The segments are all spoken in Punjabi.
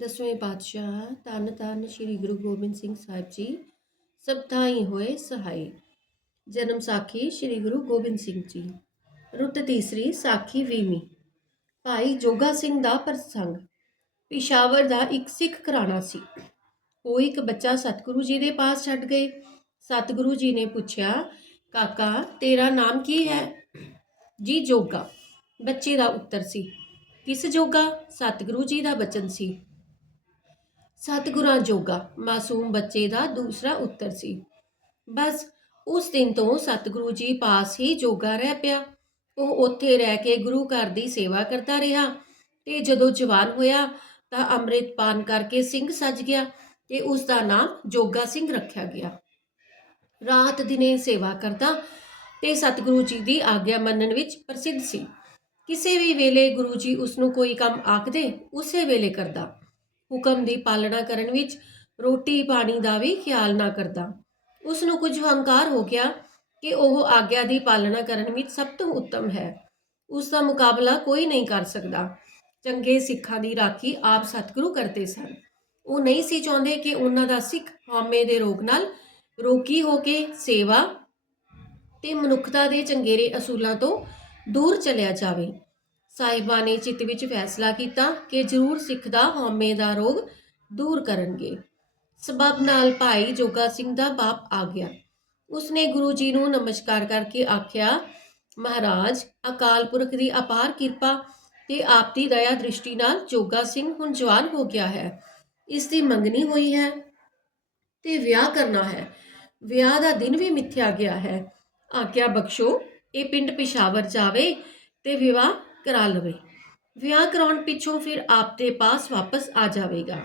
ਦਸਵੇਂ ਪਾਤਸ਼ਾਹ ਧੰਨ ਧੰਨ ਸ੍ਰੀ ਗੁਰੂ ਗੋਬਿੰਦ ਸਿੰਘ ਸਾਹਿਬ ਜੀ, ਸਭ ਥਾਈਂ ਹੋਏ ਸਹਾਈ। ਜਨਮ ਸਾਖੀ ਸ੍ਰੀ ਗੁਰੂ ਗੋਬਿੰਦ ਸਿੰਘ ਜੀ। ਰੁੱਤ ਤੀਸਰੀ ਸਾਖੀ ਵੀਵੀਂ ਭਾਈ ਜੋਗਾ ਸਿੰਘ ਦਾ ਪ੍ਰਸੰਗ। ਪਿਸ਼ਾਵਰ ਦਾ ਇੱਕ ਸਿੱਖ ਘਰਾਣਾ ਸੀ। ਉਹ ਇੱਕ ਬੱਚਾ ਸਤਿਗੁਰੂ ਜੀ ਦੇ ਪਾਸ ਛੱਡ ਗਏ। ਸਤਿਗੁਰੂ ਜੀ ਨੇ ਪੁੱਛਿਆ, ਕਾਕਾ, ਤੇਰਾ ਨਾਮ ਕੀ ਹੈ? ਜੀ, ਜੋਗਾ। ਬੱਚੇ ਦਾ ਉੱਤਰ ਸੀ, ਕਿਸ ਜੋਗਾ? ਸਤਿਗੁਰੂ ਜੀ ਦਾ ਬਚਨ ਸੀ। ਸਤਿਗੁਰਾਂ ਜੋਗਾ ਮਾਸੂਮ ਬੱਚੇ ਦਾ ਦੂਸਰਾ ਉੱਤਰ ਸੀ। ਬਸ ਉਸ ਦਿਨ ਤੋਂ ਸਤਿਗੁਰੂ ਜੀ ਪਾਸ ਹੀ ਜੋਗਾ ਰਹਿ ਪਿਆ। ਉਹ ਉੱਥੇ ਰਹਿ ਕੇ ਗੁਰੂ ਘਰ ਦੀ ਸੇਵਾ ਕਰਦਾ ਰਿਹਾ ਤੇ ਜਦੋਂ ਜਵਾਨ ਹੋਇਆ ਤਾਂ ਅੰਮ੍ਰਿਤ ਪਾਨ ਕਰਕੇ ਸਿੰਘ ਸੱਜ ਗਿਆ ਤੇ ਉਸ ਦਾ ਨਾਮ ਜੋਗਾ ਸਿੰਘ ਰੱਖਿਆ ਗਿਆ। ਰਾਤ ਦਿਨੇ ਸੇਵਾ ਕਰਦਾ ਤੇ ਸਤਿਗੁਰੂ ਜੀ ਦੀ ਆਗਿਆ ਮੰਨਣ ਵਿੱਚ ਪ੍ਰਸਿੱਧ ਸੀ। ਕਿਸੇ ਵੀ ਵੇਲੇ ਗੁਰੂ ਜੀ ਉਸ ਨੂੰ ਕੋਈ ਕੰਮ ਆਖਦੇ, ਉਸੇ ਵੇਲੇ ਕਰਦਾ। ਹੁਕਮ ਦੀ ਪਾਲਣਾ ਕਰਨ ਵਿੱਚ ਰੋਟੀ ਪਾਣੀ ਦਾ ਵੀ ਖਿਆਲ ਨਾ ਕਰਦਾ। ਉਸ ਨੂੰ ਕੁਝ ਹੰਕਾਰ ਹੋ ਗਿਆ ਕਿ ਉਹ ਆਗਿਆ ਦੀ ਪਾਲਣਾ ਕਰਨ ਵਿੱਚ ਸਭ ਤੋਂ ਉੱਤਮ ਹੈ। ਉਸ ਦਾ ਮੁਕਾਬਲਾ ਕੋਈ ਨਹੀਂ ਕਰ ਸਕਦਾ। ਚੰਗੇ ਸਿੱਖਾਂ ਦੀ ਰਾਖੀ ਆਪ ਸਤਿਗੁਰੂ ਕਰਦੇ ਸਨ। ਉਹ ਨਹੀਂ ਸੀ ਚਾਹੁੰਦੇ ਕਿ ਉਹਨਾਂ ਦਾ ਸਿੱਖ ਹਉਮੈ ਦੇ ਰੋਗ ਨਾਲ ਰੋਗੀ ਹੋ ਕੇ ਸੇਵਾ ਤੇ ਮਨੁੱਖਤਾ ਦੇ ਚੰਗੇਰੇ ਅਸੂਲਾਂ ਤੋਂ ਦੂਰ ਚਲਿਆ ਜਾਵੇ। ਸਾਹਿਬਾਂ ਨੇ ਚਿੱਤ ਵਿੱਚ ਫੈਸਲਾ ਕੀਤਾ ਕਿ ਜ਼ਰੂਰ ਸਿੱਖ ਦਾ ਹਉਮੈ ਦਾ ਰੋਗ ਦੂਰ ਕਰਨਗੇ। ਸਬਬ ਨਾਲ ਭਾਈ ਜੋਗਾ ਸਿੰਘ ਦਾ ਬਾਪ ਆ ਗਿਆ। ਉਸਨੇ ਗੁਰੂ ਜੀ ਨੂੰ ਨਮਸਕਾਰ ਕਰਕੇ ਆਖਿਆ, ਮਹਾਰਾਜ, ਅਕਾਲ ਪੁਰਖ ਦੀ ਅਪਾਰ ਕਿਰਪਾ ਤੇ ਆਪ ਦੀ ਦਇਆ ਦ੍ਰਿਸ਼ਟੀ ਨਾਲ ਜੋਗਾ ਸਿੰਘ ਹੁਣ ਜਵਾਨ ਹੋ ਗਿਆ ਹੈ। ਇਸ ਦੀ ਮੰਗਣੀ ਹੋਈ ਹੈ ਤੇ ਵਿਆਹ ਕਰਨਾ ਹੈ। ਵਿਆਹ ਦਾ ਦਿਨ ਵੀ ਮਿੱਥਿਆ ਗਿਆ ਹੈ। ਆਗਿਆ ਬਖਸ਼ੋ, ਇਹ ਪਿੰਡ ਪਿਸ਼ਾਵਰ ਜਾਵੇ ਤੇ ਵਿਆਹ ਕਰਾ ਲਵੇ। ਵਿਆਹ ਕਰਾਉਣ ਪਿੱਛੋਂ ਫਿਰ ਆਪ ਦੇ ਪਾਸ ਵਾਪਸ ਆ ਜਾਵੇਗਾ।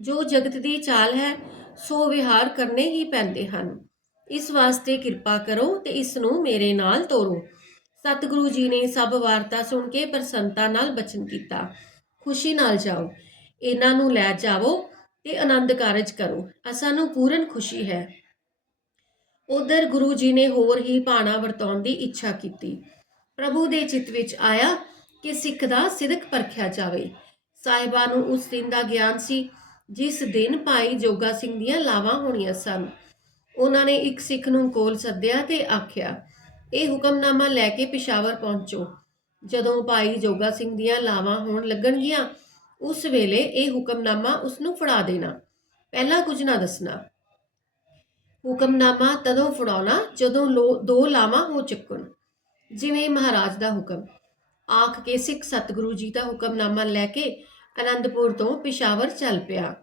ਜੋ ਜਗਤ ਦੀ ਚਾਲ ਹੈ, ਸੋ ਵਿਹਾਰ ਕਰਨੇ ਹੀ ਪੈਂਦੇ ਹਨ। ਇਸ ਵਾਸਤੇ ਕਿਰਪਾ ਕਰੋ ਤੇ ਇਸ ਨੂੰ ਮੇਰੇ ਨਾਲ ਤੋਰੋ। ਸਤਿਗੁਰੂ ਜੀ ਨੇ ਸਭ ਵਾਰਤਾ ਸੁਣ ਕੇ ਪ੍ਰਸੰਨਤਾ ਨਾਲ ਬਚਨ ਕੀਤਾ। ਖੁਸ਼ੀ ਨਾਲ ਜਾਓ। ਇਹਨਾਂ ਨੂੰ ਲੈ ਜਾਵੋ ਤੇ ਆਨੰਦ ਕਾਰਜ ਕਰੋ। ਅਸਾਂ ਨੂੰ ਪੂਰਨ ਖੁਸ਼ੀ ਹੈ। ਉਧਰ ਗੁਰੂ ਜੀ ਨੇ ਹੋਰ ਹੀ ਭਾਣਾ ਵਰਤਾਉਣ ਦੀ ਇੱਛਾ ਕੀਤੀ। ਪ੍ਰਭੂ ਦੇ ਚਿੱਤ ਵਿੱਚ ਆਇਆ ਕਿ ਸਿੱਖ ਦਾ ਸਿਦਕ ਪਰਖਿਆ ਜਾਵੇ। ਸਾਹਿਬਾਂ ਨੂੰ ਉਸ ਦਿਨ ਦਾ ਗਿਆਨ ਸੀ, ਜਿਸ ਦਿਨ ਭਾਈ ਜੋਗਾ ਸਿੰਘ ਦੀਆਂ ਲਾਵਾਂ ਹੋਣੀਆਂ ਸਨ। ਉਹਨਾਂ ਨੇ ਇੱਕ ਸਿੱਖ ਨੂੰ ਕੋਲ ਸੱਦਿਆ ਤੇ ਆਖਿਆ, ਇਹ ਹੁਕਮਨਾਮਾ ਲੈ ਕੇ ਪਿਸ਼ਾਵਰ ਪਹੁੰਚੋ। ਜਦੋਂ ਭਾਈ ਜੋਗਾ ਸਿੰਘ ਦੀਆਂ ਲਾਵਾਂ ਹੋਣ ਲੱਗਣਗੀਆਂ, ਉਸ ਵੇਲੇ ਇਹ ਹੁਕਮਨਾਮਾ ਉਸ ਨੂੰ ਫੜਾ ਦੇਣਾ। ਪਹਿਲਾਂ ਕੁਝ ਨਾ ਦੱਸਣਾ। ਹੁਕਮਨਾਮਾ ਤਦੋਂ ਫੜਾਉਣਾ ਜਦੋਂ ਲੋ- ਦੋ ਲਾਵਾਂ ਹੋ ਚੁੱਕਣ। ਜਿਵੇਂ ਮਹਾਰਾਜ ਦਾ ਹੁਕਮ। ਆਖ ਕੇ ਸਿੱਖ ਸਤਿਗੁਰੂ ਜੀ ਦਾ ਹੁਕਮਨਾਮਾ ਲੈ ਕੇ ਅਨੰਦਪੁਰ ਤੋਂ ਪਿਸ਼ਾਵਰ ਚੱਲ ਪਿਆ।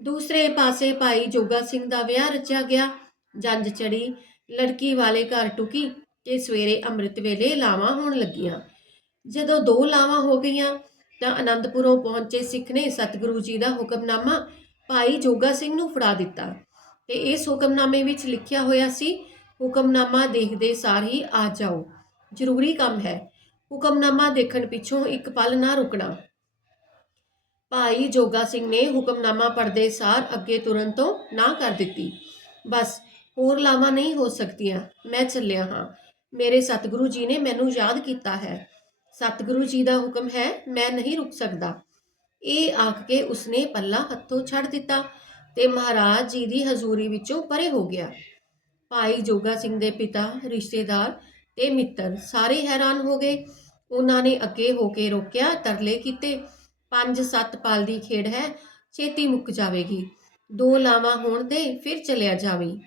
ਦੂਸਰੇ ਪਾਸੇ ਭਾਈ ਜੋਗਾ ਸਿੰਘ ਦਾ ਵਿਆਹ ਰਚਿਆ ਗਿਆ। ਜੰਜ ਚੜੀ, ਲੜਕੀ ਵਾਲੇ ਘਰ ਟੁਕੀ ਤੇ ਸਵੇਰੇ ਅੰਮ੍ਰਿਤ ਵੇਲੇ ਲਾਵਾਂ ਹੋਣ ਲੱਗੀਆਂ। ਜਦੋਂ ਦੋ ਲਾਵਾਂ ਹੋ ਗਈਆਂ, ਤਾਂ ਅਨੰਦਪੁਰੋਂ ਪਹੁੰਚੇ ਸਿੱਖ ਨੇ ਸਤਿਗੁਰੂ ਜੀ ਦਾ ਹੁਕਮਨਾਮਾ ਭਾਈ ਜੋਗਾ ਸਿੰਘ ਨੂੰ ਫੜਾ ਦਿੱਤਾ ਤੇ ਇਸ ਹੁਕਮਨਾਮੇ ਵਿੱਚ ਲਿਖਿਆ ਹੋਇਆ ਸੀ, ਹੁਕਮਨਾਮਾ ਦੇਖਦੇ ਸਾਰ ਹੀ ਆ ਜਾਓ। ਜ਼ਰੂਰੀ ਕੰਮ ਹੈ। ਹੁਕਮਨਾਮਾ ਦੇਖਣ ਪਿੱਛੋਂ ਇੱਕ ਪਲ ਨਾ ਰੁਕਣਾ। ਭਾਈ ਜੋਗਾ ਸਿੰਘ ਨੇ ਹੁਕਮਨਾਮਾ ਪੜ੍ਹਦੇ ਸਾਰ ਅੱਗੇ ਤੁਰਨ ਤੋਂ ਨਾ ਕਰ ਦਿੱਤੀ। ਬਸ, ਹੋਰ ਲਾਵਾਂ ਨਹੀਂ ਹੋ ਸਕਦੀਆਂ। ਮੈਂ ਚੱਲਿਆ ਹਾਂ। ਮੇਰੇ ਸਤਿਗੁਰੂ ਜੀ ਨੇ ਮੈਨੂੰ ਯਾਦ ਕੀਤਾ ਹੈ। ਸਤਿਗੁਰੂ ਜੀ ਦਾ ਹੁਕਮ ਹੈ, ਮੈਂ ਨਹੀਂ ਰੁਕ ਸਕਦਾ। ਇਹ ਆਖ ਕੇ ਉਸਨੇ ਪੱਲਾ ਹੱਥੋਂ ਛੱਡ ਦਿੱਤਾ ਤੇ ਮਹਾਰਾਜ ਜੀ ਦੀ ਹਜ਼ੂਰੀ ਵਿੱਚੋਂ ਪਰੇ ਹੋ ਗਿਆ। ਭਾਈ ਜੋਗਾ ਸਿੰਘ ਦੇ ਪਿਤਾ, ਰਿਸ਼ਤੇਦਾਰ ਤੇ ਮਿੱਤਰ ਸਾਰੇ ਹੈਰਾਨ ਹੋ ਗਏ। ਉਹਨਾਂ ਨੇ ਅੱਗੇ ਹੋ ਕੇ ਰੋਕਿਆ, ਤਰਲੇ ਕੀਤੇ, ਪੰਜ ਸੱਤ ਪਲ ਦੀ ਖੇਡ ਹੈ, ਛੇਤੀ ਮੁੱਕ ਜਾਵੇਗੀ। ਦੋ ਲਾਵਾਂ ਹੋਣ ਦੇ ਫਿਰ ਚਲਿਆ ਜਾਵੀਂ।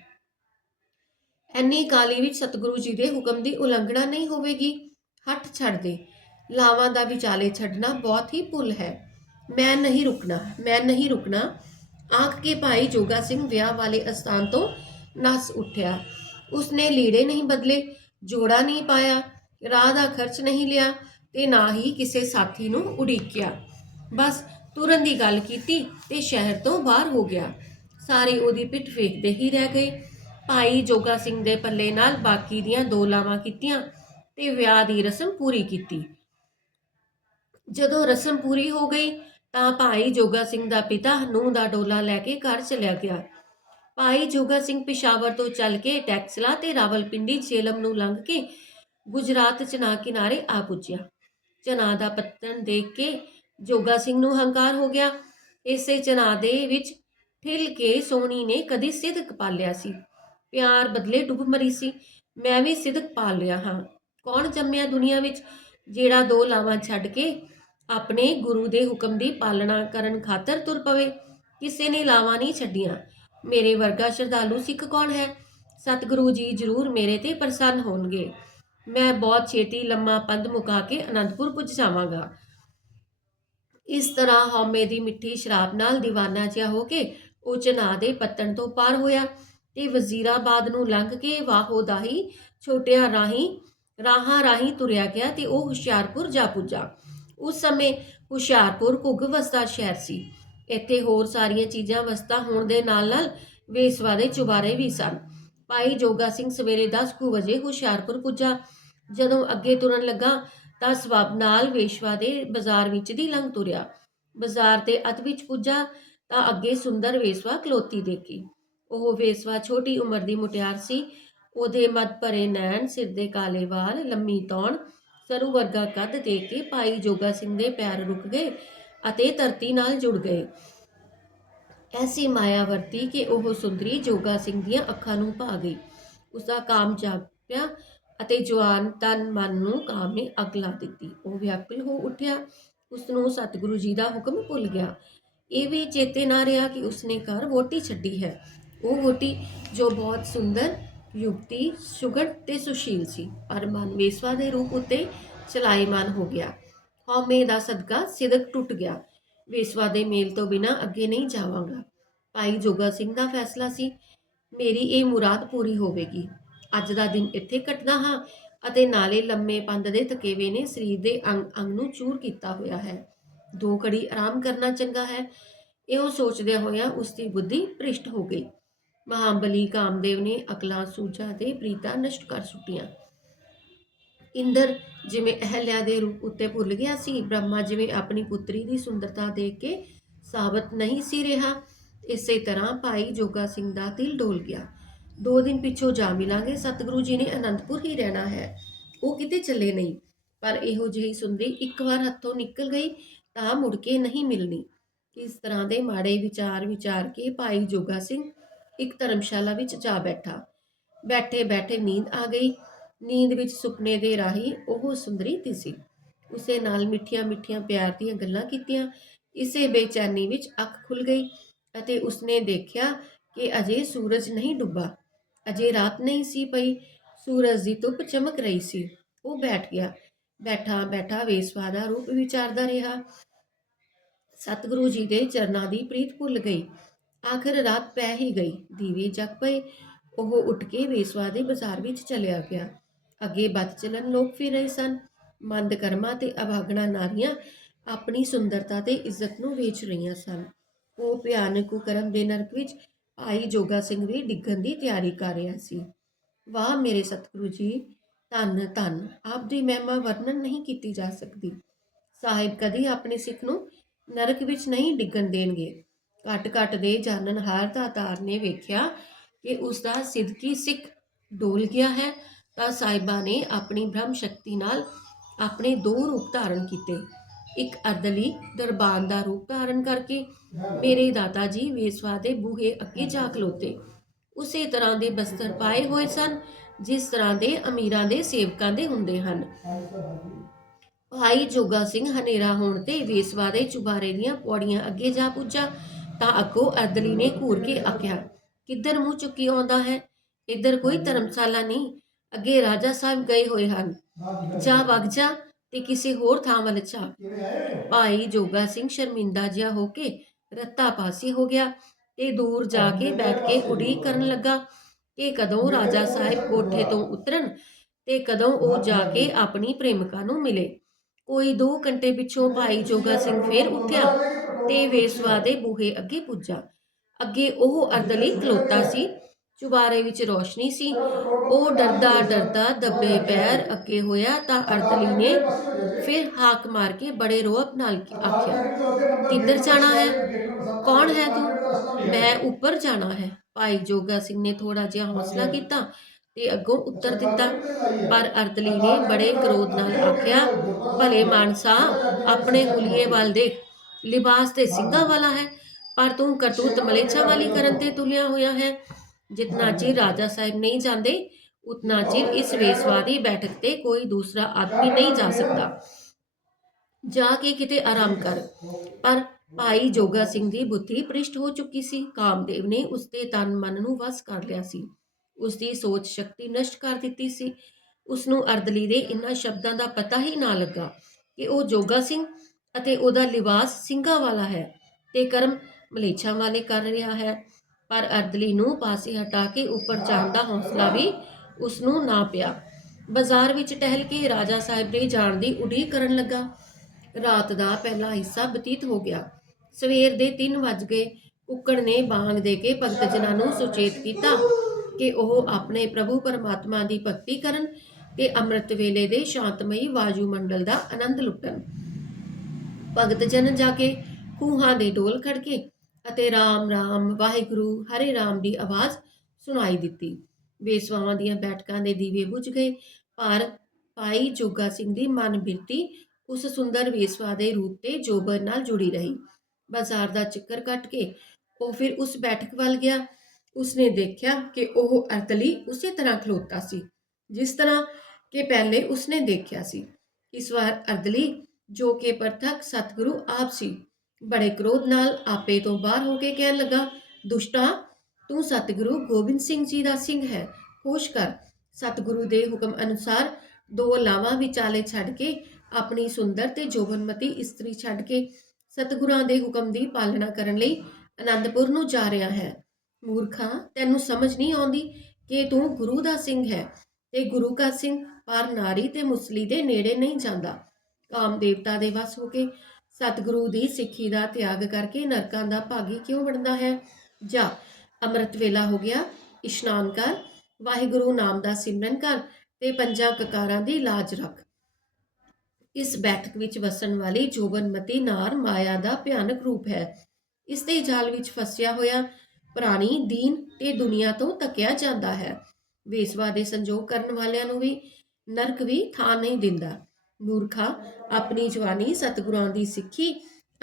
ਐਨੀ ਕਾਲੀ ਵਿੱਚ ਸਤਿਗੁਰੂ ਜੀ ਦੇ ਹੁਕਮ ਦੀ ਉਲੰਘਣਾ ਨਹੀਂ ਹੋਵੇਗੀ। ਹੱਥ ਛੱਡ ਦੇ। ਲਾਵਾਂ ਦਾ ਵਿਚਾਲੇ ਛੱਡਣਾ ਬਹੁਤ ਹੀ ਭੁੱਲ ਹੈ। ਮੈਂ ਨਹੀਂ ਰੁਕਣਾ, ਮੈਂ ਨਹੀਂ ਰੁਕਣਾ। ਆਖ ਕੇ ਭਾਈ ਜੋਗਾ ਸਿੰਘ ਵਿਆਹ ਵਾਲੇ ਅਸਥਾਨ ਤੋਂ ਨਸ ਉੱਠਿਆ। ਉਸਨੇ ਲੀੜੇ ਨਹੀਂ ਬਦਲੇ ਜੋੜਾ ਨਹੀਂ ਪਾਇਆ, ਰਾਹ ਦਾ ਖਰਚ ਨਹੀਂ ਲਿਆ ਤੇ ਨਾ ਹੀ ਕਿਸੇ ਸਾਥੀ ਨੂੰ ਉਡੀਕਿਆ। ਬਸ ਤੁਰਨ ਦੀ ਗੱਲ ਕੀਤੀ ਤੇ ਸ਼ਹਿਰ ਤੋਂ ਬਾਹਰ ਹੋ ਗਿਆ। ਸਾਰੇ ਉਹਦੀ ਪਿੱਠ ਵੇਖਦੇ ਹੀ ਰਹਿ ਗਏ। ਭਾਈ ਜੋਗਾ ਸਿੰਘ ਦੇ ਪੱਲੇ ਨਾਲ ਬਾਕੀ ਦੀਆਂ ਦੋ ਲਾਵਾਂ ਕੀਤੀਆਂ ਤੇ ਵਿਆਹ ਦੀ ਰਸਮ ਪੂਰੀ ਕੀਤੀ। ਜਦੋਂ ਰਸਮ ਪੂਰੀ ਹੋ ਗਈ ਤਾਂ ਭਾਈ ਜੋਗਾ ਸਿੰਘ ਦਾ ਪਿਤਾ ਨੂੰ ਦਾ ਡੋਲਾ ਲੈ ਕੇ ਘਰ ਚਲਿਆ ਗਿਆ। ਭਾਈ ਜੋਗਾ ਸਿੰਘ ਪਿਸ਼ਾਵਰ ਤੋਂ ਚੱਲ ਕੇ ਟੈਕਸਲਾ ਤੇ ਰਾਵਲਪਿੰਡੀ ਜੇਲਮ ਨੂੰ ਲੰਘ ਕੇ ਗੁਜਰਾਤ ਚਨਾ ਕਿਨਾਰੇ ਆ ਪੁੱਜਿਆ। ਚਨਾ ਦਾ ਪੱਤਨ ਦੇਖ ਕੇ ਜੋਗਾ ਸਿੰਘ ਨੂੰ ਹੰਕਾਰ ਹੋ ਗਿਆ। ਇਸੇ ਚਨਾ ਦੇ ਵਿੱਚ ਠਿਲ ਕੇ ਸੋਹਣੀ ਨੇ ਕਦੀ ਸਿਦਕ ਪਾਲਿਆ ਸੀ। ਪਿਆਰ ਬਦਲੇ ਡੁੱਬ ਮਰੀ ਸੀ। ਮੈਂ ਵੀ ਸਿਦਕ ਪਾਲ ਲਿਆ ਹਾਂ। ਕੌਣ ਜੰਮਿਆ ਦੁਨੀਆ ਵਿੱਚ? ਜਿਹੜਾ ਦੋ ਲਾਵਾਂ ਛੱਡ ਕੇ ਆਪਣੇ ਗੁਰੂ ਦੇ ਹੁਕਮ ਦੀ ਪਾਲਣਾ ਕਰਨ ਖਾਤਰ ਤੁਰ ਪਵੇ। ਕਿਸੇ ਨੇ ਲਾਵਾਂ ਨਹੀਂ ਛੱਡੀਆਂ। ਮੇਰੇ ਵਰਗਾ ਸ਼ਰਧਾਲੂ ਸਿੱਖ ਕੌਣ ਹੈ? ਸਤਿਗੁਰੂ ਜੀ ਜ਼ਰੂਰ ਮੇਰੇ ਤੇ ਪ੍ਰਸੰਨ ਹੋਣਗੇ। ਮੈਂ ਬਹੁਤ ਛੇਤੀ ਲੰਮਾ ਪੰਧ ਮੁਕਾ ਕੇ ਅਨੰਦਪੁਰ ਪੁੱਜ ਜਾਵਾਂਗਾ। ਇਸ ਤਰ੍ਹਾਂ ਹਉਮੈ ਦੀ ਮਿੱਠੀ ਸ਼ਰਾਬ ਨਾਲ دیਵਾਨਾ ਜਿਹਾ ਹੋ ਕੇ ਉਹ ਚਨਾ ਦੇ ਪੱਤਣ ਤੋਂ ਪਾਰ ਹੋਇਆ ਤੇ ਵਜ਼ੀਰਾਬਾਦ ਨੂੰ ਲੰਘ ਕੇ ਵਾਹੋ ਦਾਹੀ ਛੋਟਿਆਂ ਰਾਹੀਂ, ਰਾਹਾਂ ਰਾਹੀਂ ਤੁਰਿਆ ਗਿਆ ਤੇ ਉਹ ਹੁਸ਼ਿਆਰਪੁਰ ਜਾ ਪੁੱਜਾ। ਉਸ ਸਮੇਂ ਹੁਸ਼ਿਆਰਪੁਰ ਘੁੱਗ ਵਸਦਾ ਸ਼ਹਿਰ ਸੀ। ਇੱਥੇ ਹੋਰ ਸਾਰੀਆਂ ਚੀਜ਼ਾਂ ਵਸਦਾ ਹੋਣ ਦੇ ਨਾਲ ਨਾਲ ਵੇਸਵਾ ਦੇ ਚੁਬਾਰੇ ਵੀ ਸਨ। ਭਾਈ ਜੋਗਾ ਸਿੰਘ ਸਵੇਰੇ 10 ਕੁ ਵਜੇ ਹੁਸ਼ਿਆਰਪੁਰ ਪੁੱਜਾ। ਜਦੋਂ ਅੱਗੇ ਤੁਰਨ ਲੱਗਾ ਤਾਂ ਸਵਾਬ ਨਾਲ ਵੇਸ਼ਵਾ ਦੇ ਬਾਜ਼ਾਰ ਵਿੱਚ ਦੀ ਲੰਘ ਤੁਰਿਆ। ਬਾਜ਼ਾਰ ਦੇ ਅੱਧ ਵਿੱਚ ਪੁੱਜਾ ਤਾਂ ਅੱਗੇ ਸੁੰਦਰ ਵੇਸਵਾ ਖਲੋਤੀ ਦੇਖੀ। ਉਹ ਵੇਸਵਾ ਛੋਟੀ ਉਮਰ ਦੀ ਮੁਟਿਆਰ ਸੀ। ਉਹਦੇ ਮੱਧ ਭਰੇ ਨੈਣ, ਸਿਰ ਦੇ ਕਾਲੇ ਵਾਲ, ਲੰਮੀ ਤੌਣ ਸਰੂ ਵਰਗਾ ਕੱਦ ਦੇਖ ਕੇ ਭਾਈ ਜੋਗਾ ਸਿੰਘ ਦੇ ਪੈਰ ਰੁਕ ਗਏ। ਅਤੇ ਧਰਤੀ ਨਾਲ ਜੁੜ ਗਏ। ਐਸੀ ਮਾਇਆਵਰਤੀ ਕਿ ਉਹ ਸੁੰਦਰੀ ਜੋਗਾ ਸਿੰਘ ਦੀਆਂ ਅੱਖਾਂ ਨੂੰ ਭਾ ਗਈ। ਉਸ ਦਾ ਕਾਮ ਜਾਗ ਅਤੇ ਜਵਾਨ ਤਨ ਮਨ ਨੂੰ ਕਾਮ ਨੇ ਅੱਗ ਲਾ ਦਿੱਤੀ। ਉਹ ਵਿਆਕੁਲ ਹੋ ਉੱਠਿਆ। ਉਸ ਨੂੰ ਸਤਿਗੁਰੂ ਜੀ ਦਾ ਹੁਕਮ ਭੁੱਲ ਗਿਆ। ਇਹ ਵੀ ਚੇਤੇ ਨਾ ਰਿਹਾ ਕਿ ਉਸਨੇ ਘਰ ਵੋਟੀ ਛੱਡੀ ਹੈ। ਉਹ ਵੋਟੀ ਜੋ ਬਹੁਤ ਸੁੰਦਰ, ਯੁਕਤੀ, ਸੁਗੜ ਤੇ ਸੁਸ਼ੀਲ ਸੀ। ਪਰ ਮਨ ਵੇਸਵਾ ਦੇ ਰੂਪ ਉੱਤੇ ਚਲਾਈਮਾਨ ਹੋ ਗਿਆ। ਹਉਮੈ ਦਾ ਸਦਕਾ ਸਿਦਕ ਟੁੱਟ ਗਿਆ। ਵੇਸਵਾ ਦੇ ਮੇਲ ਤੋਂ ਬਿਨਾ ਅੱਗੇ ਨਹੀਂ ਜਾਵਾਂਗਾ। ਭਾਈ ਜੋਗਾ ਸਿੰਘ ਦਾ ਫੈਸਲਾ ਸੀ। ਮੇਰੀ ਇਹ ਮੁਰਾਦ ਪੂਰੀ ਹੋਵੇਗੀ। ਅੱਜ ਦਾ ਦਿਨ ਇੱਥੇ ਕੱਟਦਾ ਹਾਂ ਅਤੇ ਨਾਲੇ ਲੰਮੇ ਪੰਦ ਦੇ ਥਕੇਵੇ ਨੇ ਸਰੀਰ ਦੇ ਅੰਗ ਅੰਗ ਨੂੰ ਚੂਰ ਕੀਤਾ ਹੋਇਆ ਹੈ। ਦੋ ਘੜੀ ਆਰਾਮ ਕਰਨਾ ਚੰਗਾ ਹੈ। ਇਹੋ ਸੋਚਦਿਆਂ ਹੋਇਆ ਉਸ ਦੀ ਬੁੱਧੀ ਭ੍ਰਿਸ਼ਟ ਹੋ ਗਈ। ਮਹਾਬਲੀ ਕਾਮਦੇਵ ਨੇ ਅਕਲਾ ਸੂਝਾਂ ਤੇ ਪ੍ਰੀਤਾ ਨਸ਼ਟ ਕਰ ਸੁੱਟੀਆਂ। ਇੰਦਰ ਜਿਵੇਂ ਅਹਲਿਆ ਦੇ ਰੂਪ ਉੱਤੇ ਭੁੱਲ ਗਿਆ ਸੀ, ਬ੍ਰਹਮਾ ਜਿਵੇਂ ਆਪਣੀ ਪੁੱਤਰੀ ਦੀ ਸੁੰਦਰਤਾ ਦੇਖ ਕੇ ਸਾਬਤ ਨਹੀਂ ਸੀ ਰਿਹਾ, ਇਸੇ ਤਰ੍ਹਾਂ ਭਾਈ ਜੋਗਾ ਸਿੰਘ ਦਾ ਦਿਲ ਡੋਲ ਗਿਆ। ਦੋ ਦਿਨ ਪਿੱਛੋਂ ਜਾ ਮਿਲਾਂਗੇ, ਸਤਿਗੁਰੂ ਜੀ ਨੇ ਅਨੰਦਪੁਰ ਹੀ ਰਹਿਣਾ ਹੈ। ਉਹ ਕਿਤੇ ਚੱਲੇ ਨਹੀਂ, ਪਰ ਇਹੋ ਜਿਹੀ ਸੁੰਦਰੀ ਇੱਕ ਵਾਰ ਹੱਥੋਂ ਨਿਕਲ ਗਈ ਤਾਂ ਮੁੜ ਕੇ ਨਹੀਂ ਮਿਲਣੀ। ਇਸ ਤਰ੍ਹਾਂ ਦੇ ਮਾੜੇ ਵਿਚਾਰ ਵਿਚਾਰ ਕੇ ਭਾਈ ਜੋਗਾ ਸਿੰਘ ਇੱਕ ਧਰਮਸ਼ਾਲਾ ਵਿੱਚ ਜਾ ਬੈਠਾ। ਬੈਠੇ ਬੈਠੇ ਨੀਂਦ ਆ ਗਈ। ਨੀਂਦ ਵਿੱਚ ਸੁਪਨੇ ਦੇ ਰਾਹੀਂ ਉਹ ਸੁੰਦਰੀ ਦਿਸੀ ਉਸੇ ਨਾਲ ਮਿੱਠੀਆਂ ਮਿੱਠੀਆਂ ਪਿਆਰ ਦੀਆਂ ਗੱਲਾਂ ਕੀਤੀਆਂ। ਇਸੇ ਬੇਚੈਨੀ ਵਿੱਚ ਅੱਖ ਖੁੱਲ ਗਈ ਅਤੇ ਉਸਨੇ ਦੇਖਿਆ ਕਿ ਅਜੇ ਸੂਰਜ ਨਹੀਂ ਡੁੱਬਾ। ਅਜੇ ਰਾਤ ਨਹੀਂ ਸੀ ਪਈ। ਸੂਰਜ ਦੀ ਧੁੱਪ ਚਮਕ ਰਹੀ ਸੀ। ਉਹ ਬੈਠ ਗਿਆ। ਬੈਠਾ ਬੈਠਾ ਵੇਸਵਾ ਦਾ ਰੂਪ ਵਿਚਾਰਦਾ ਰਿਹਾ। ਸਤਿਗੁਰੂ ਜੀ ਦੇ ਚਰਨਾਂ ਦੀ ਪ੍ਰੀਤ ਭੁੱਲ ਗਈ। ਆਖਰ ਰਾਤ ਪੈ ਹੀ ਗਈ। ਦੀਵੇ ਜਗ ਪਏ। ਉਹ ਉੱਠ ਕੇ ਵੇਸਵਾ ਦੇ ਬਾਜ਼ਾਰ ਵਿੱਚ ਚਲਿਆ ਗਿਆ। ਅੱਗੇ ਬਦ ਚੱਲਣ, ਲੋਕ ਫਿਰ ਰਹੇ ਸਨ। ਮੰਦ ਕਰਮਾਂ ਤੇ ਅਭਾਗਣਾ ਨਾਰੀਆਂ ਆਪਣੀ ਸੁੰਦਰਤਾ ਤੇ ਇੱਜ਼ਤ ਨੂੰ ਵੇਚ ਰਹੀਆਂ ਸਨ। ਉਹ ਭਿਆਨਕ ਕੁਕਰਮ ਦੇ ਨਰਕ ਵਿੱਚ ਭਾਈ ਜੋਗਾ ਸਿੰਘ ਵੀ ਡਿੱਗਣ ਦੀ ਤਿਆਰੀ ਕਰ ਰਿਹਾ ਸੀ। ਵਾਹ ਮੇਰੇ ਸਤਿਗੁਰੂ ਜੀ, ਧੰਨ ਧੰਨ, ਆਪ ਦੀ ਮਹਿਮਾ ਵਰਣਨ ਨਹੀਂ ਕੀਤੀ ਜਾ ਸਕਦੀ। ਸਾਹਿਬ ਕਦੀ ਆਪਣੇ ਸਿੱਖ ਨੂੰ ਨਰਕ ਵਿੱਚ ਨਹੀਂ ਡਿੱਗਣ ਦੇਣਗੇ। ਘਟ ਘਟ ਦੇ ਜਾਣਨ ਹਾਰ ਦਾਤਾਰ ਨੇ ਵੇਖਿਆ ਕਿ ਉਸ ਦਾ ਸਿੱਧਕੀ ਸਿੱਖ ਡੋਲ ਗਿਆ ਹੈ। ਤਾਂ ਸਾਹਿਬਾਂ ਨੇ ਆਪਣੀ ਬ੍ਰਹਮ ਸ਼ਕਤੀ ਨਾਲ ਆਪਣੇ ਦੋ ਰੂਪ ਧਾਰਨ ਕੀਤੇ। ਇੱਕ ਅਰਦਲੀ ਦਰਬਾਨ ਦਾ ਰੂਪ ਧਾਰਨ ਕਰਕੇ ਮੇਰੇ ਦਾਤਾ ਜੀ ਵੇਸਵਾ ਦੇ ਬੂਹੇ ਅੱਗੇ ਜਾ ਖਲੋਤੇ। ਉਸੇ ਤਰ੍ਹਾਂ ਦੇ ਬਸਤਰ ਪਾਏ ਹੋਏ ਸਨ, ਜਿਸ ਤਰ੍ਹਾਂ ਦੇ ਅਮੀਰਾਂ ਦੇ ਸੇਵਕਾਂ ਦੇ ਹੁੰਦੇ ਹਨ। ਭਾਈ ਜੋਗਾ ਸਿੰਘ ਹਨੇਰਾ ਹੋਣ ਤੇ ਵੇਸਵਾ ਦੇ ਚੁਬਾਰੇ ਦੀਆਂ ਪੌੜੀਆਂ ਅੱਗੇ ਜਾ ਪੁੱਜਾ ਤਾਂ ਅੱਗੋਂ ਅਰਦਲੀ ਨੇ ਘੂਰ ਕੇ ਆਖਿਆ, ਕਿੱਧਰ ਮੂੰਹ ਚੁੱਕੀ ਆਉਂਦਾ ਹੈ? ਇੱਧਰ ਕੋਈ ਧਰਮਸ਼ਾਲਾ ਨਹੀਂ ਅੱਗੇ ਰਾਜਾ ਸਾਹਿਬ ਗਏ ਹੋਏ ਹਨ। ਜਾ ਵਗ ਜਾ ਤੇ ਕਿਸੇ ਹੋਰ ਥਾਂ ਵੱਲ ਜਾ। ਭਾਈ ਜੋਗਾ ਸਿੰਘ ਸ਼ਰਮਿੰਦਾ ਜਿਹਾ ਹੋ ਕੇ ਰੱਤਾ ਪਾਸੇ ਹੋ ਗਿਆ ਤੇ ਦੂਰ ਜਾ ਕੇ ਬੈਠ ਕੇ ਉਡੀਕ ਕਰਨ ਲੱਗਾ ਕਿ ਕਦੋਂ ਰਾਜਾ ਸਾਹਿਬ ਕੋਠੇ ਤੋਂ ਉਤਰਨ ਤੇ ਕਦੋਂ ਉਹ ਜਾ ਕੇ ਆਪਣੀ ਪ੍ਰੇਮਿਕਾ ਨੂੰ ਮਿਲੇ। ਕੋਈ 2 ਘੰਟੇ ਪਿੱਛੋਂ ਭਾਈ ਜੋਗਾ ਸਿੰਘ ਫੇਰ ਉੱਠਿਆ ਤੇ ਵੇਸਵਾ ਦੇ ਬੂਹੇ ਅੱਗੇ ਪੁੱਜਾ। ਅੱਗੇ ਉਹ ਅਰਦਲੀ ਖਲੋਤਾ ਸੀ ਚੁਬਾਰੇ ਵਿੱਚ ਰੋਸ਼ਨੀ ਸੀ। ਉਹ ਡਰਦਾ ਡਰਦਾ ਦੱਬੇ ਪੈਰ ਅੱਗੇ ਹੋਇਆ ਤਾਂ ਅਰਦਲੀ ਨੇ ਫਿਰ ਹਾਕ ਮਾਰ ਕੇ ਬੜੇ ਰੋਅਬ ਨਾਲ ਆਖਿਆ, ਕਿੱਧਰ ਜਾਣਾ ਹੈ? ਕੌਣ ਹੈ ਤੂੰ? ਮੈਂ ਉੱਪਰ ਜਾਣਾ ਹੈ। ਭਾਈ ਜੋਗਾ ਸਿੰਘ ਨੇ ਥੋੜਾ ਜਿਹਾ ਹੌਸਲਾ ਕੀਤਾ ਤੇ ਅੱਗੋਂ ਉੱਤਰ ਦਿੱਤਾ। ਪਰ ਅਰਦਲੀ ਨੇ ਬੜੇ ਕ੍ਰੋਧ ਨਾਲ ਆਖਿਆ, ਭਲੇ ਮਾਨਸਾ, ਆਪਣੇ ਹੁਲੀਏ ਵੱਲ ਦੇਖ। ਲਿਬਾਸ ਤੇ ਸਿੰਘਾਂ ਵਾਲਾ ਹੈ, ਪਰ ਤੂੰ ਕਰਤੂਤ ਮਲੇਛਾ ਵਾਲੀ ਕਰਨ ਤੇ ਤੁਲਿਆ ਹੋਇਆ ਹੈ। ਜਿਤਨਾ ਚਿਰ ਰਾਜਾ ਸਾਹਿਬ ਨਹੀਂ ਜਾਂਦੇ, ਉਤਨਾ ਚਿਰ ਇਸ ਵੇਸਵਾਦੀ ਬੈਠਕ ਤੇ ਕੋਈ ਦੂਸਰਾ ਆਦਮੀ ਨਹੀਂ ਜਾ ਸਕਦਾ। ਜਾ ਕੇ ਕਿਤੇ ਆਰਾਮ ਕਰ। ਪਰ ਭਾਈ ਜੋਗਾ ਸਿੰਘ ਦੀ ਬੁੱਧੀ ਭ੍ਰਿਸ਼ਟ ਹੋ ਚੁੱਕੀ ਸੀ। ਕਾਮਦੇਵ ਨੇ ਉਸਦੇ ਤਨ ਮਨ ਨੂੰ ਵਸ ਕਰ ਲਿਆ ਸੀ। ਉਸਦੀ ਸੋਚ ਸ਼ਕਤੀ ਨਸ਼ਟ ਕਰ ਦਿੱਤੀ ਸੀ। ਉਸ ਨੂੰ ਅਰਦਲੀ ਦੇ ਇਨ੍ਹਾਂ ਸ਼ਬਦਾਂ ਦਾ ਪਤਾ ਹੀ ਨਾ ਲੱਗਾ ਕਿ ਉਹ ਜੋਗਾ ਸਿੰਘ ਅਤੇ ਉਹਦਾ ਲਿਬਾਸ ਸਿੰਘਾਂ ਵਾਲਾ ਹੈ ਤੇ ਕਰਮ ਮਲੇਛਾਂ ਵਾਲੇ ਕਰ ਰਿਹਾ ਹੈ। ਪਰ ਅਰਦਲੀ ਨੂੰ ਪਾਸੇ ਹਟਾ ਕੇ ਉੱਪਰ ਜਾਣ ਦਾ ਹੌਸਲਾ ਵੀ ਉਸ ਨੂੰ ਨਾ ਪਿਆ। ਬਾਜ਼ਾਰ ਵਿੱਚ ਟਹਿਲ ਕੇ ਰਾਜਾ ਸਾਹਿਬ ਦੇ ਜਾਣ ਦੀ ਉਡੀਕ ਕਰਨ ਲੱਗਾ। ਰਾਤ ਦਾ ਪਹਿਲਾ ਹਿੱਸਾ ਬਤੀਤ ਹੋ ਗਿਆ। ਸਵੇਰ ਦੇ 3 ਵੱਜ ਗਏ। ਕੁੱਕੜ ਨੇ ਬਾਂਗ ਦੇ ਕੇ ਭਗਤ ਜਨਾਂ ਨੂੰ ਸੁਚੇਤ ਕੀਤਾ ਕਿ ਉਹ ਆਪਣੇ ਪ੍ਰਭੂ ਪਰਮਾਤਮਾ ਦੀ ਭਗਤੀ ਕਰਨ ਤੇ ਅੰਮ੍ਰਿਤ ਵੇਲੇ ਦੇ ਸ਼ਾਂਤਮਈ ਵਾਯੂ ਮੰਡਲ ਦਾ ਆਨੰਦ ਲੁੱਟਣ। ਭਗਤ ਜਨ ਜਾ ਕੇ ਖੂਹਾਂ ਦੇ ਡੋਲ ਖੜਕੇ ਅਤੇ ਰਾਮ ਰਾਮ, ਵਾਹਿਗੁਰੂ, ਹਰੇ ਰਾਮ ਦੀ ਆਵਾਜ਼ ਸੁਣਾਈ ਦਿੱਤੀ। ਵੇਸਵਾਵਾਂ ਦੀਆਂ ਬੈਠਕਾਂ ਦੇ ਦੀਵੇ ਬੁਝ ਗਏ। ਪਰ ਭਾਈ ਜੋਗਾ ਸਿੰਘ ਦੀ ਮਨ ਬਿਰਤੀ ਉਸ ਸੁੰਦਰ ਵੇਸਵਾ ਦੇ ਰੂਪ ਤੇ ਜੋਬਨ ਨਾਲ ਜੁੜੀ ਰਹੀ। ਬਾਜ਼ਾਰ ਦਾ ਚੱਕਰ ਕੱਟ ਕੇ ਉਹ ਫਿਰ ਉਸ ਬੈਠਕ ਵੱਲ ਗਿਆ। ਉਸਨੇ ਦੇਖਿਆ ਕਿ ਉਹ ਅਰਤਲੀ ਉਸੇ ਤਰ੍ਹਾਂ ਖਲੋਤਾ ਸੀ, ਜਿਸ ਤਰ੍ਹਾਂ ਕਿ ਪਹਿਲੇ ਉਸਨੇ ਦੇਖਿਆ ਸੀ। ਇਸ ਵਾਰ ਅਰਦਲੀ ਜੋ ਕਿ ਪ੍ਰਤੱਖ ਸਤਿਗੁਰੂ ਆਪ ਸੀ ਬੜੇ ਕ੍ਰੋਧ ਨਾਲ ਆਪੇ ਤੋਂ ਬਾਹਰ ਹੋ ਕੇ ਕਹਿਣ ਲੱਗਾ, ਦੁਸ਼ਟਾ, ਤੂੰ ਸਤਿਗੁਰੂ ਗੋਬਿੰਦ ਸਿੰਘ ਜੀ ਦਾ ਸਿੰਘ ਹੈ। ਹੋਸ਼ ਕਰ। ਸਤਿਗੁਰੂ ਦੇ ਹੁਕਮ ਅਨੁਸਾਰ ਦੋ ਲਾਵਾਂ ਵਿਚਾਲੇ ਛੱਡ ਕੇ, ਆਪਣੀ ਸੁੰਦਰ ਤੇ ਜੋਬਨਮਤੀ ਇਸਤਰੀ ਛੱਡ ਕੇ ਸਤਿਗੁਰਾਂ ਦੇ ਹੁਕਮ ਦੀ ਪਾਲਣਾ ਕਰਨ ਲਈ ਅਨੰਦਪੁਰ ਨੂੰ ਜਾ ਰਿਹਾ ਹੈ। ਮੂਰਖਾ, ਤੈਨੂੰ ਸਮਝ ਨਹੀਂ ਆਉਂਦੀ ਕਿ ਤੂੰ ਗੁਰੂ ਦਾ ਸਿੰਘ ਹੈ ਤੇ ਗੁਰੂ ਕਾ ਸਿੰਘ ਪਰ ਨਾਰੀ ਤੇ ਮੁਸਲੀ ਦੇ ਨੇੜੇ ਨਹੀਂ ਜਾਂਦਾ। ਕਾਮ ਦੇਵਤਾ ਦੇ ਵਸ ਹੋ ਕੇ ਸਤਿਗੁਰੂ ਦੀ ਸਿੱਖੀ ਦਾ ਤਿਆਗ ਕਰਕੇ ਨਰਕਾਂ ਦਾ ਭਾਗੀ ਕਿਉਂ ਬਣਦਾ ਹੈ? ਜਾਂ, ਅੰਮ੍ਰਿਤ ਵੇਲਾ ਹੋ ਗਿਆ, ਇਸ਼ਨਾਨ ਕਰ, ਵਾਹਿਗੁਰੂ ਨਾਮ ਦਾ ਸਿਮਰਨ ਕਰ ਤੇ ਪੰਜਾਂ ਕਕਾਰਾਂ ਦੀ ਲਾਜ ਰੱਖ। ਇਸ ਬੈਠਕ ਵਿੱਚ ਵਸਣ ਵਾਲੀ ਜੋਬਨਮਤੀ ਨਾਰ ਮਾਇਆ ਦਾ ਭਿਆਨਕ ਰੂਪ ਹੈ। ਇਸ ਦੇ ਜਾਲ ਵਿੱਚ ਫਸਿਆ ਹੋਇਆ ਪ੍ਰਾਣੀ ਦੀਨ ਤੇ ਦੁਨੀਆ ਤੋਂ ਤੱਕਿਆ ਜਾਂਦਾ ਹੈ। ਵੇਸਵਾ ਦੇ ਸੰਜੋਗ ਕਰਨ ਵਾਲਿਆਂ ਨੂੰ ਵੀ ਨਰਕ ਵੀ ਥਾਂ ਨਹੀਂ ਦਿੰਦਾ। ਮੂਰਖਾ, ਆਪਣੀ ਜਵਾਨੀ ਸਤਿਗੁਰਾਂ ਦੀ ਸਿੱਖੀ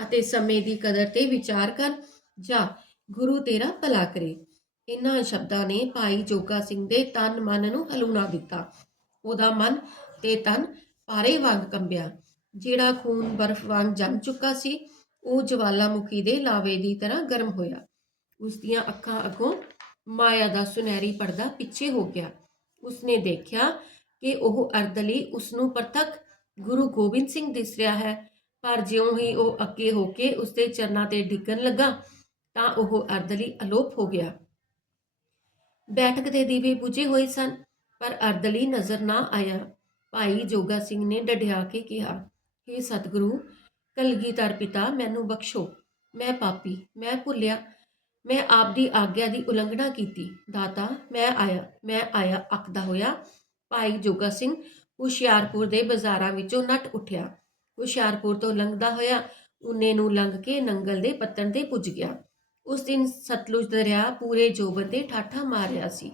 ਅਤੇ ਸਮੇਂ ਦੀ ਕਦਰ ਤੇ ਵਿਚਾਰ ਕਰ, ਜਾ ਗੁਰੂ ਤੇਰਾ ਭਲਾ ਕਰੇ। ਇਨ੍ਹਾਂ ਸ਼ਬਦਾਂ ਨੇ ਭਾਈ ਜੋਗਾ ਸਿੰਘ ਦੇ ਤਨ ਮਨ ਨੂੰ ਹਲੂਣਾ ਦਿੱਤਾ। ਉਹਦਾ ਮਨ ਤੇ ਤਨ ਪਾਰੇ ਵਾਂਗ ਕੰਬਿਆ। ਜਿਹੜਾ ਖੂਨ ਬਰਫ਼ ਵਾਂਗ ਜੰਮ ਚੁੱਕਾ ਸੀ, ਉਹ ਜਵਾਲਾਮੁਖੀ ਦੇ ਲਾਵੇ ਦੀ ਤਰ੍ਹਾਂ ਗਰਮ ਹੋਇਆ। ਉਸ ਦੀਆਂ ਅੱਖਾਂ ਅੱਗੋਂ ਮਾਇਆ ਦਾ ਸੁਨਹਿਰੀ ਪਰਦਾ ਪਿੱਛੇ ਹੋ ਗਿਆ। ਉਸਨੇ ਦੇਖਿਆ ਕਿ ਉਹ ਅਰਦਲੀ ਉਸ ਨੂੰ ਪ੍ਰਤੱਖ ਗੁਰੂ ਗੋਬਿੰਦ ਸਿੰਘ ਦਿਸ ਰਿਹਾ ਹੈ, ਪਰ ਜਿਉਂ ਹੀ ਉਹ ਅੱਗੇ ਹੋ ਕੇ ਉਸਦੇ ਚਰਨਾਂ ਤੇ ਡਿੱਗਣ ਲੱਗਾ, ਤਾਂ ਉਹ ਅਰਦਲੀ ਅਲੋਪ ਹੋ ਗਿਆ। ਬੈਠਕ ਦੇ ਦੀਵੇ ਬੁਝੇ ਹੋਏ ਸਨ, ਪਰ ਅਰਦਲੀ ਨਜ਼ਰ ਨਾ ਆਇਆ। ਭਾਈ ਜੋਗਾ ਸਿੰਘ ਨੇ ਡਢਿਆ ਕੇ ਕਿਹਾ हे ਸਤਿਗੁਰੂ ਕਲਗੀਧਰ ਪਿਤਾ, ਮੈਨੂੰ ਬਖਸ਼ੋ। ਮੈਂ ਪਾਪੀ, ਮੈਂ ਭੁੱਲਿਆ। ਮੈਂ ਆਪ ਦੀ ਆਗਿਆ ਦੀ ਉਲੰਘਣਾ ਕੀਤੀ। ਦਾਤਾ, ਮੈਂ ਆਇਆ ਮੈਂ ਆਇਆ ਅੱਕਦਾ ਹੋਇਆ। ਭਾਈ ਜੋਗਾ ਸਿੰਘ ਹੁਸ਼ਿਆਰਪੁਰ ਦੇ ਬਾਜ਼ਾਰਾਂ ਵਿੱਚੋਂ ਨੱਟ ਉੱਠਿਆ। ਹੁਸ਼ਿਆਰਪੁਰ ਤੋਂ ਲੰਘਦਾ ਹੋਇਆ ਉਨੇ ਨੂੰ ਲੰਘ ਕੇ ਨੰਗਲ ਦੇ ਪੱਤਣ ਤੇ ਪੁੱਜ ਗਿਆ। ਉਸ ਦਿਨ ਸਤਲੁਜ ਦਰਿਆ ਪੂਰੇ ਜੋਬਰ ਤੇ ਠਾਠਾ ਮਾਰ ਰਿਹਾ ਸੀ।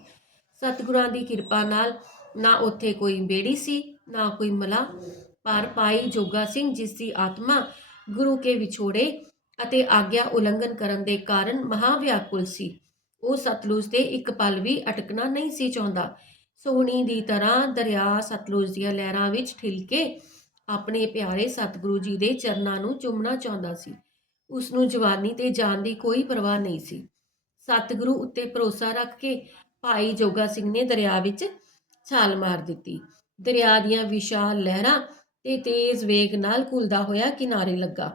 ਸਤਿਗੁਰਾਂ ਦੀ ਕਿਰਪਾ ਨਾਲ ਨਾ ਉੱਥੇ ਕੋਈ ਬੇੜੀ ਸੀ, ਨਾ ਕੋਈ ਮਲਾ। ਪਰ ਭਾਈ ਜੋਗਾ ਸਿੰਘ ਜਿਸ ਦੀ ਆਤਮਾ ਗੁਰੂ ਕੇ ਵਿਛੋੜੇ ਅਤੇ ਆਗਿਆ ਉਲੰਘਣ ਕਰਨ ਦੇ ਕਾਰਨ ਮਹਾਵਿਆਕੁਲ ਸੀ। ਉਹ ਸਤਲੁਜ ਤੇ ਇੱਕ ਪਲ ਵੀ ਅਟਕਣਾ ਨਹੀਂ ਸੀ ਚਾਹੁੰਦਾ। ਸੋਹਣੀ ਦੀ ਤਰ੍ਹਾਂ ਦਰਿਆ ਸਤਲੁਜ ਦੀਆਂ ਲਹਿਰਾਂ ਵਿੱਚ ਠਿਲ ਕੇ ਆਪਣੇ ਪਿਆਰੇ ਸਤਿਗੁਰੂ ਜੀ ਦੇ ਚਰਨਾਂ ਨੂੰ ਚੁੰਮਣਾ ਚਾਹੁੰਦਾ ਸੀ। ਉਸ ਨੂੰ ਜਵਾਨੀ ਤੇ ਜਾਨ ਦੀ ਕੋਈ ਪਰਵਾਹ ਨਹੀਂ ਸੀ। ਸਤਿਗੁਰੂ ਉੱਤੇ ਭਰੋਸਾ ਰੱਖ ਕੇ ਭਾਈ ਜੋਗਾ ਸਿੰਘ ਨੇ ਦਰਿਆ ਵਿੱਚ ਛਾਲ ਮਾਰ ਦਿੱਤੀ। ਦਰਿਆ ਦੀਆਂ ਵਿਸ਼ਾਲ ਲਹਿਰਾਂ ਤੇ ਤੇਜ਼ ਵੇਗ ਨਾਲ ਘੁਲਦਾ ਹੋਇਆ ਕਿਨਾਰੇ ਲੱਗਾ।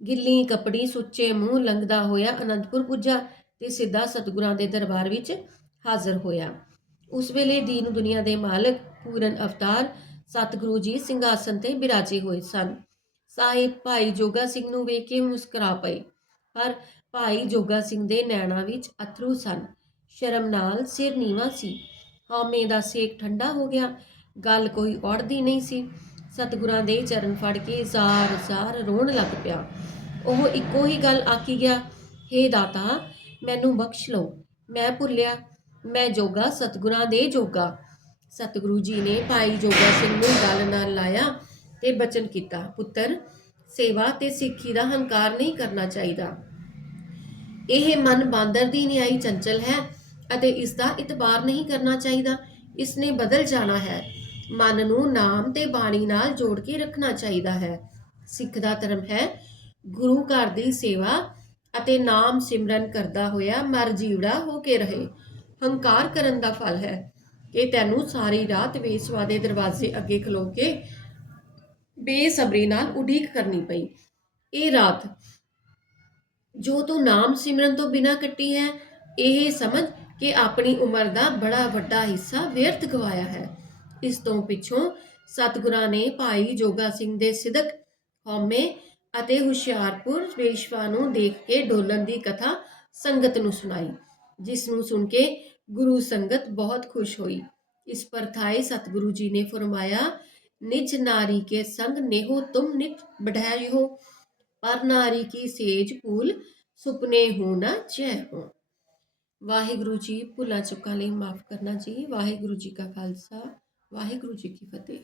ਗਿੱਲੀ ਕਪੜੀ ਸੁੱਚੇ ਮੂੰਹ ਲੰਘਦਾ ਹੋਇਆ ਅਨੰਦਪੁਰ ਪੁੱਜਾ ਤੇ ਸਿੱਧਾ ਸਤਿਗੁਰਾਂ ਦੇ ਦਰਬਾਰ ਵਿੱਚ ਹਾਜ਼ਰ ਹੋਇਆ। ਉਸ ਵੇਲੇ ਦੀਨ ਦੁਨੀਆ ਦੇ ਮਾਲਕ ਪੂਰਨ ਅਵਤਾਰ ਸਤਿਗੁਰੂ ਜੀ ਸਿੰਘਾਸਨ ਤੇ ਬਿਰਾਜੇ ਹੋਏ ਸਨ। ਸਾਹਿਬ ਭਾਈ ਜੋਗਾ ਸਿੰਘ ਨੂੰ ਵੇਖ ਕੇ ਮੁਸਕਰਾ ਪਏ। ਪਰ ਭਾਈ ਜੋਗਾ ਸਿੰਘ ਦੇ ਨੈਣਾਂ ਵਿੱਚ ਅਥਰੂ ਸਨ। ਸ਼ਰਮ ਨਾਲ ਸਿਰ ਨੀਵਾ ਸੀ। ਹਉਮੈ ਦਾ ਸੇਕ ਠੰਡਾ ਹੋ ਗਿਆ। ਗੱਲ ਕੋਈ ਔੜਦੀ ਨਹੀਂ ਸੀ। ਸਤਿਗੁਰਾਂ ਦੇ ਚਰਨ ਫੜ ਕੇ ਜ਼ਾਰ ਜ਼ਾਰ ਰੋਣ ਲੱਗ ਪਿਆ। ਉਹ ਇੱਕੋ ਹੀ ਗੱਲ ਆਖੀ ਗਿਆ, ਹੇ ਦਾਤਾ, ਮੈਨੂੰ ਬਖਸ਼ ਲਓ। ਮੈਂ ਭੁੱਲਿਆ ਮੈਂ ਜੋਗਾ, ਸਤਿਗੁਰਾਂ ਦੇ ਜੋਗਾ। ਸਤਿਗੁਰੂ ਜੀ ਨੇ ਭਾਈ ਜੋਗਾ ਸਿੰਘ ਨੂੰ ਗੱਲ ਨਾਲ ਲਾਇਆ ਤੇ ਬਚਨ ਕੀਤਾ, ਪੁੱਤਰ, ਸੇਵਾ ਤੇ ਸਿੱਖੀ ਦਾ ਹੰਕਾਰ ਨਹੀਂ ਕਰਨਾ ਚਾਹੀਦਾ। ਇਹ ਮਨ ਬਾਂਦਰ ਦੀ ਨਿਆਈ ਚੰਚਲ ਹੈ ਅਤੇ ਇਸ ਦਾ ਇਤਬਾਰ ਨਹੀਂ ਕਰਨਾ ਚਾਹੀਦਾ। ਇਸ ਨੇ ਬਦਲ ਜਾਣਾ ਹੈ। ਮਨ ਨੂੰ ਨਾਮ ਤੇ ਬਾਣੀ ਨਾਲ ਜੋੜ ਕੇ ਰੱਖਣਾ ਚਾਹੀਦਾ ਹੈ। ਸਿੱਖ ਦਾ ਧਰਮ ਹੈ, ਗੁਰੂ ਘਰ ਦੀ ਸੇਵਾ ਅਤੇ ਨਾਮ ਸਿਮਰਨ ਕਰਦਾ ਹੋਇਆ ਮਰ ਜੀਵੜਾ ਹੋ ਕੇ ਰਹੇ। ਹੰਕਾਰ ਕਰਨ ਦਾ ਫਲ ਹੈ। ਕਿ ਤੈਨੂੰ ਸਾਰੀ ਰਾਤ ਵੇਸਵਾ ਦੇ ਦਰਵਾਜ਼ੇ ਅੱਗੇ ਖਲੋ ਕੇ ਬੇਸਬਰੀ ਨਾਲ ਉਡੀਕ ਕਰਨੀ ਪਈ। ਇਹ ਰਾਤ ਜੋ ਤੂੰ ਨਾਮ ਸਿਮਰਨ ਤੋਂ ਬਿਨਾਂ ਕੱਟੀ ਹੈ, ਇਹ ਸਮਝ ਕਿ ਆਪਣੀ ਉਮਰ ਦਾ ਬੜਾ ਵੱਡਾ ਹਿੱਸਾ ਵਿਅਰਥ ਗਵਾਇਆ ਹੈ। ਇਸ ਤੋਂ ਪਿੱਛੋਂ ਸਤਿਗੁਰਾਂ ਨੇ ਭਾਈ ਜੋਗਾ ਸਿੰਘ ਦੇ ਸਿਦਕ, ਹਉਮੈ ਅਤੇ ਹੁਸ਼ਿਆਰਪੁਰ ਵੇਸ਼ਵਾ ਨੂੰ ਦੇਖ ਕੇ ਡੋਲਣ ਦੀ ਕਥਾ ਸੰਗਤ ਨੂੰ ਸੁਣਾਈ, ਜਿਸ ਨੂੰ ਸੁਣ ਕੇ ਗੁਰੂ ਸੰਗਤ ਬਹੁਤ ਖੁਸ਼ ਹੋਈ। ਇਸ ਪਰ ਥਾਏ ਸਤਿਗੁਰੂ ਜੀ ਨੇ ਫਰਮਾਇਆ, ਨਿਜ ਨਾਰੀ ਕੇ ਸੰਗ ਨੇਹੋ ਤੁਮ ਨਿਤ ਬਢਾਇਓ ਪਰ ਨਾਰੀ ਕੀ ਸੇਜ ਭੂਲ ਸੁਪਨੇ ਹੋ ਨਾ ਜੈ ਹੋ। ਵਾਹਿਗੁਰੂ ਜੀ, ਭੁੱਲਾਂ ਚੁੱਕਾਂ ਲਈ ਮਾਫ ਕਰਨਾ ਜੀ। ਵਾਹਿਗੁਰੂ ਜੀ ਕਾ ਖਾਲਸਾ, ਵਾਹਿਗੁਰੂ ਜੀ ਕੀ ਫਤਿਹ।